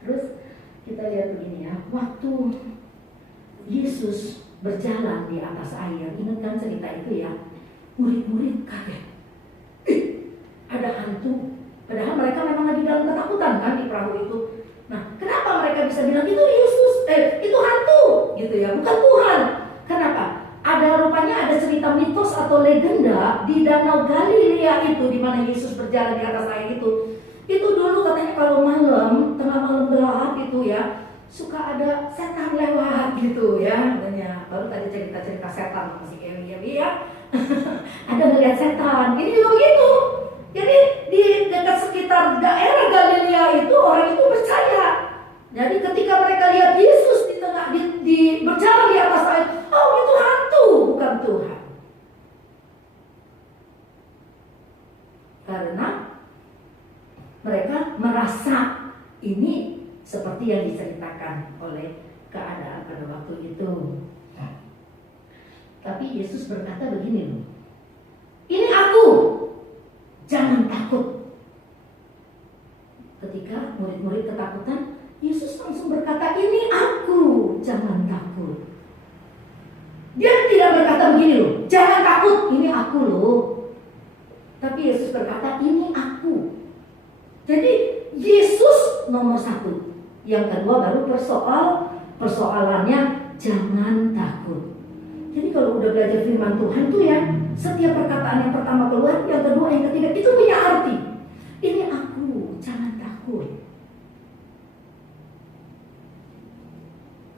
Terus kita lihat begini ya, waktu Yesus berjalan di atas air, ingat kan cerita itu ya? Murid-murid kaget. Ada hantu. Padahal mereka memang lagi dalam ketakutan kan di perahu itu. Nah, kenapa mereka bisa bilang itu Yesus? Itu hantu, gitu ya, bukan Tuhan. Kenapa? Rupanya ada cerita mitos atau legenda di Danau Galilea itu, di mana Yesus berjalan di atas air itu. Itu dulu katanya kalau malam, tengah malam gelap itu ya, suka ada setan lewat gitu ya. Katanya, baru tadi cerita-cerita setan masih Ewi ya. Ada ngeliat setan. Ini juga begitu. Jadi di dekat sekitar daerah Galilea itu orang itu percaya. Jadi ketika mereka lihat Yesus di tengah berjalan di atas air, oh itu hantu, bukan Tuhan. Karena mereka merasa ini seperti yang diceritakan oleh keadaan pada waktu itu. Tapi Yesus berkata begini loh, ini aku, jangan takut. Ketika murid-murid ketakutan, Yesus langsung berkata, ini aku, jangan takut. Dia tidak berkata begini loh, jangan takut, ini aku loh. Tapi Yesus berkata, ini aku. Jadi Yesus nomor satu. Yang kedua baru persoalannya jangan takut. Jadi kalau udah belajar firman Tuhan tuh ya, setiap perkataan yang pertama keluar, yang kedua, yang ketiga, itu punya arti. Ini aku, jangan takut.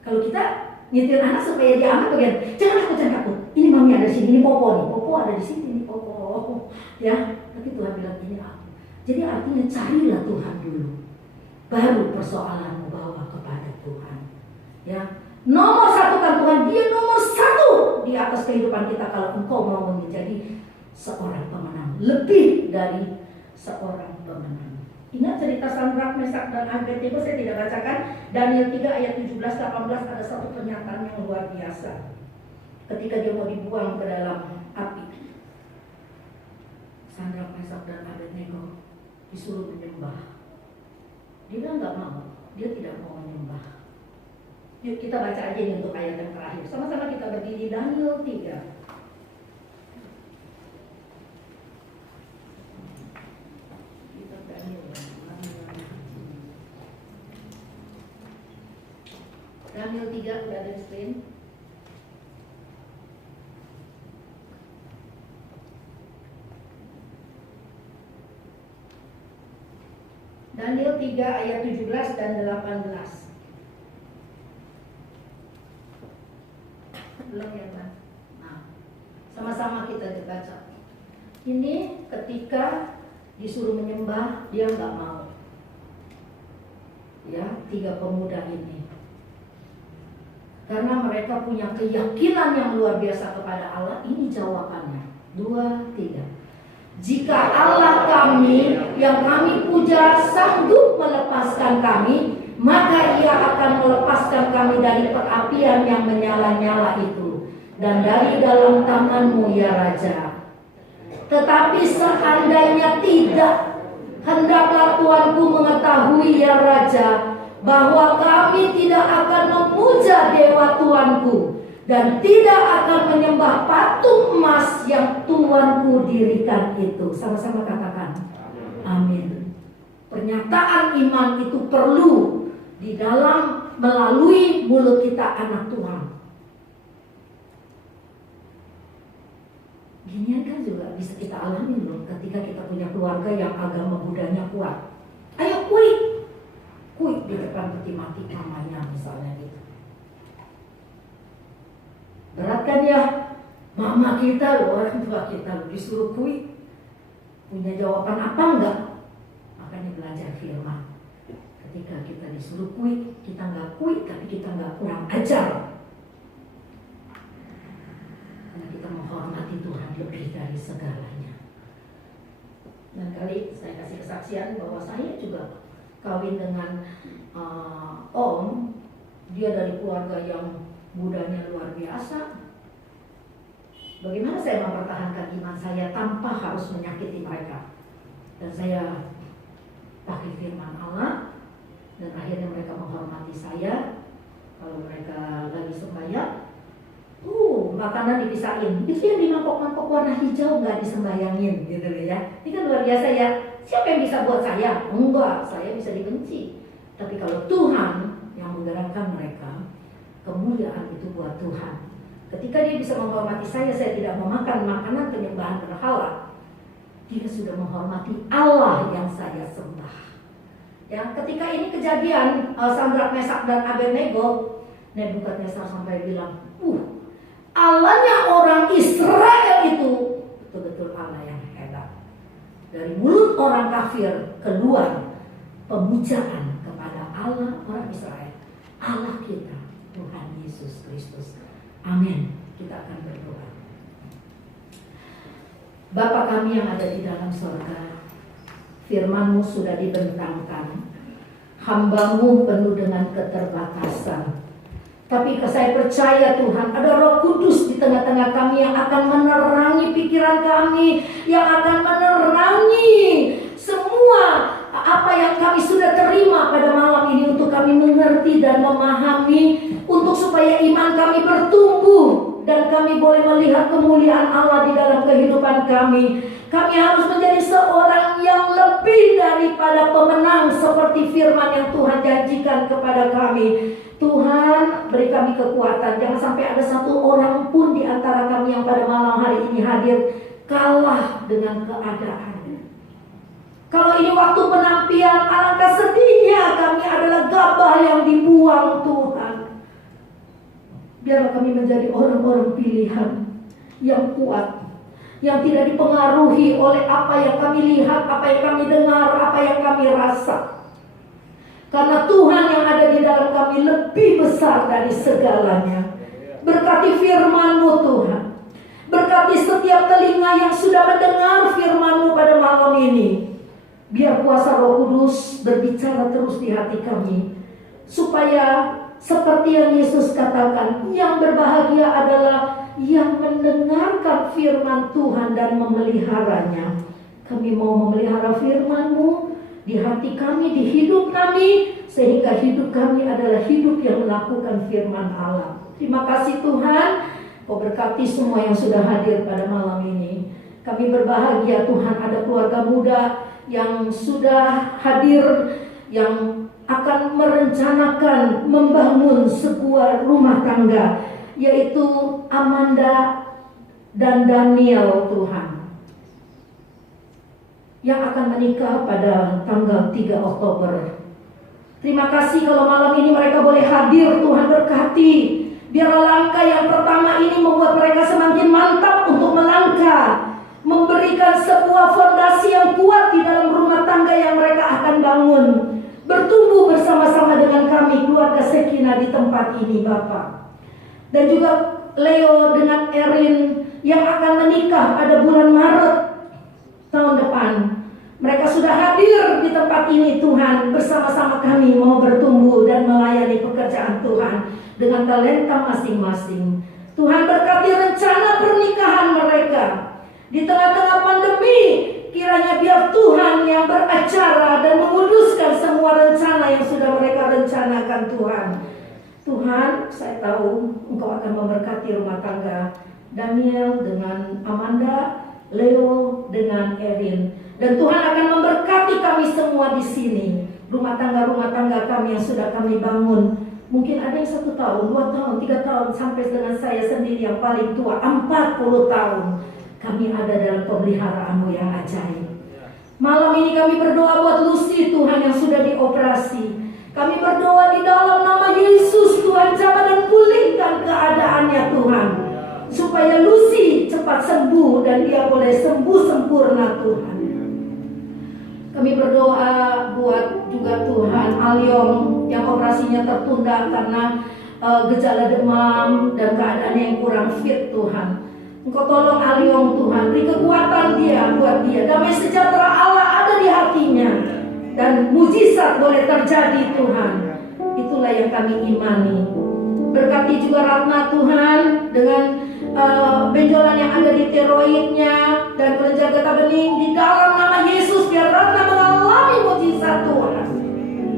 Kalau kita nyetir anak supaya dia aman bagian, jangan takut. Ini mami ada di sini, ini popo nih, popo ada di sini, ini popo. Ya, tapi Tuhan bilang ini aku. Jadi artinya carilah Tuhan dulu, baru persoalanmu bawa kepada Tuhan. Ya, nomor satu kan Tuhan, Dia nomor satu di atas kehidupan kita. Kalau engkau mau menjadi seorang pemenang, lebih dari seorang pemenang. Ingat cerita Sadrak, Mesak dan Abednego, saya tidak bacakan. Daniel 3 ayat 17-18 ada satu pernyataan yang luar biasa. Ketika dia mau dibuang ke dalam api, Sadrak, Mesak dan Abednego disuruh menyembah. Dia nggak mau, dia tidak mau menyembah. Yuk kita baca aja ini untuk ayat yang terakhir. Sama-sama kita berdiri, Daniel 3. Daniel 3 udah ada di screen. Daniel 3 ayat 17 dan 18. Belum ya, Pak? Nah, sama-sama kita baca. Ini ketika disuruh menyembah, dia nggak mau. Ya, 3 pemuda ini. Karena mereka punya keyakinan yang luar biasa kepada Allah. Ini jawabannya. 2, 3. Jika Allah kami yang kami puja sanggup melepaskan kami, maka Ia akan melepaskan kami dari perapian yang menyala-nyala itu dan dari dalam tangan-Mu ya Raja. Tetapi seandainya tidak, hendaklah Tuanku mengetahui ya Raja, bahwa kami tidak akan memuja dewa Tuanku dan tidak akan menyembah patung emas yang Tuanku dirikan itu. Sama-sama katakan amin. Pernyataan iman itu perlu di dalam melalui mulut kita anak Tuhan. Ginian kan juga bisa kita alami loh ketika kita punya keluarga yang agama Budanya kuat. Ayo kuit di depan peti mati mamanya misalnya gitu. Berat kan ya, mama kita loh, orang tua kita loh, disuruh kuit. Punya jawaban apa enggak? Makanya belajar firman. Ketika kita disuruh kuit, kita nggak kuit, tapi kita nggak kurang ajar. Karena kita menghormati Tuhan lebih dari segalanya. Dan kali saya kasih kesaksian bahwa saya juga kawin dengan om. Dia dari keluarga yang Budanya luar biasa. Bagaimana saya mempertahankan iman saya tanpa harus menyakiti mereka? Dan saya pakai firman Allah. Dan akhirnya mereka menghormati saya. Kalau mereka lagi sembahyang, makanan dipisahin. Itu yang di mangkok-mangkok warna hijau nggak disembayangin, gitu ya. Ini kan luar biasa ya. Siapa yang bisa buat saya? Enggak, saya bisa dibenci. Tapi kalau Tuhan yang menggerakkan mereka, kemuliaan itu buat Tuhan. Ketika dia bisa menghormati saya tidak memakan makanan penyembahan berhala. Dia sudah menghormati Allah yang saya sembah. Ya, ketika ini kejadian Sadrak, Mesak dan Abednego, Nebukadnezar sampai bilang, Allahnya orang Israel itu betul-betul Allah yang hebat. Dari mulut orang kafir keluar pemujaan kepada Allah orang Israel, Allah kita, Tuhan Yesus Kristus. Amin. Kita akan berdoa. Bapa kami yang ada di dalam surga, firman-Mu sudah dibentangkan. Hamba-Mu penuh dengan keterbatasan. Tapi saya percaya Tuhan, ada Roh Kudus di tengah-tengah kami yang akan menerangi pikiran kami, yang akan menerangi semua apa yang kami sudah terima pada malam ini untuk kami mengerti dan memahami, untuk supaya iman kami bertumbuh dan kami boleh melihat kemuliaan Allah di dalam kehidupan kami. Kami harus menjadi seorang yang lebih daripada pemenang seperti firman yang Tuhan janjikan kepada kami. Tuhan, beri kami kekuatan. Jangan sampai ada satu orang pun di antara kami yang pada malam hari ini hadir kalah dengan keadaan. Kalau ini waktu penampian, alangkah sedihnya kami adalah gabah yang dibuang Tuhan. Biarlah kami menjadi orang-orang pilihan yang kuat, yang tidak dipengaruhi oleh apa yang kami lihat, apa yang kami dengar, apa yang kami rasa. Karena Tuhan yang ada di dalam kami lebih besar dari segalanya. Berkati firman-Mu Tuhan. Berkati setiap telinga yang sudah mendengar firman-Mu pada malam ini. Biar kuasa Roh Kudus berbicara terus di hati kami. Supaya seperti yang Yesus katakan, yang berbahagia adalah yang mendengarkan firman Tuhan dan memeliharanya. Kami mau memelihara firman-Mu di hati kami, di hidup kami, sehingga hidup kami adalah hidup yang melakukan firman Allah. Terima kasih Tuhan, Kau berkati semua yang sudah hadir pada malam ini. Kami berbahagia Tuhan, ada keluarga muda yang sudah hadir, yang akan merencanakan membangun sebuah rumah tangga, yaitu Amanda dan Daniel Tuhan, yang akan menikah pada tanggal 3 Oktober. Terima kasih kalau malam ini mereka boleh hadir. Tuhan berkati. Biarlah langkah yang pertama ini membuat mereka semakin mantap untuk melangkah, memberikan sebuah fondasi yang kuat di dalam rumah tangga yang mereka akan bangun. Bertumbuh bersama-sama dengan kami, keluarga Sekina di tempat ini Bapak. Dan juga Leo dengan Erin yang akan menikah pada bulan Maret tahun depan. Mereka sudah hadir di tempat ini Tuhan. Bersama-sama kami mau bertumbuh dan melayani pekerjaan Tuhan dengan talenta masing-masing. Tuhan berkati rencana pernikahan mereka. Di tengah-tengah pandemi, kiranya biar Tuhan yang beracara dan menguduskan semua rencana yang sudah mereka rencanakan Tuhan. Tuhan, saya tahu Engkau akan memberkati rumah tangga Daniel dengan Amanda, Leo dengan Erin. Dan Tuhan akan memberkati kami semua di sini. Rumah tangga kami yang sudah kami bangun. Mungkin ada yang 1 tahun, 2 tahun, 3 tahun, sampai dengan saya sendiri yang paling tua 40 tahun. Kami ada dalam pemeliharaan-Mu yang ajaib. Malam ini kami berdoa buat Lucy Tuhan yang sudah dioperasi. Kami berdoa di dalam nama Yesus Tuhan, jamah dan pulihkan keadaannya Tuhan, supaya Lucy cepat sembuh dan dia boleh sembuh sempurna Tuhan. Kami berdoa buat juga Tuhan Alyong yang operasinya tertunda karena gejala demam dan keadaannya yang kurang fit Tuhan. Engkau tolong Alyong Tuhan, beri kekuatan dia buat dia. Damai sejahtera Allah ada di hatinya dan mujizat boleh terjadi Tuhan. Itulah yang kami imani. Berkati juga Ratna Tuhan dengan benjolan yang ada di tiroidnya dan kelenjar getah bening. Di dalam nama Yesus biar Ratna mengalami mujizat Tuhan.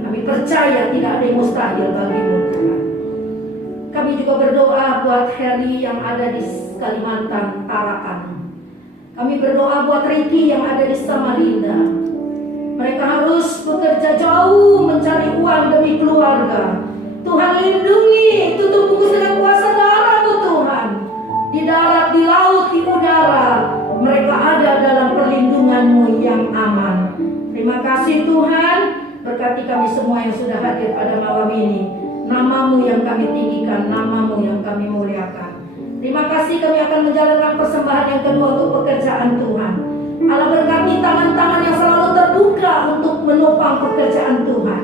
Kami percaya tidak ada yang mustahil bagi-Mu Tuhan. Kami juga berdoa buat Heri yang ada di Kalimantan Tarakan. Kami berdoa buat Ricky yang ada di Samarinda. Mereka harus bekerja jauh mencari uang demi keluarga. Tuhan lindungi, tutup bungkus dengan kuasa darah-Mu Tuhan. Di darat, di laut, di udara, mereka ada dalam perlindungan-Mu yang aman. Terima kasih Tuhan. Berkati kami semua yang sudah hadir pada malam ini. Nama-Mu yang kami tinggikan, nama-Mu yang kami muliakan. Terima kasih kami akan menjalankan persembahan yang kedua untuk pekerjaan Tuhan. Allah berkati tangan-tangan yang selalu terbuka untuk menopang pekerjaan Tuhan.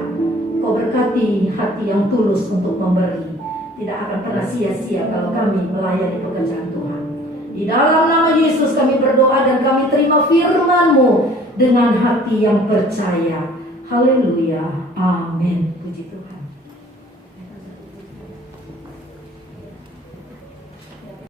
Kau berkati hati yang tulus untuk memberi. Tidak akan pernah sia-sia kalau kami melayani pekerjaan Tuhan. Di dalam nama Yesus kami berdoa dan kami terima firman-Mu dengan hati yang percaya. Haleluya. Amin. Puji Tuhan.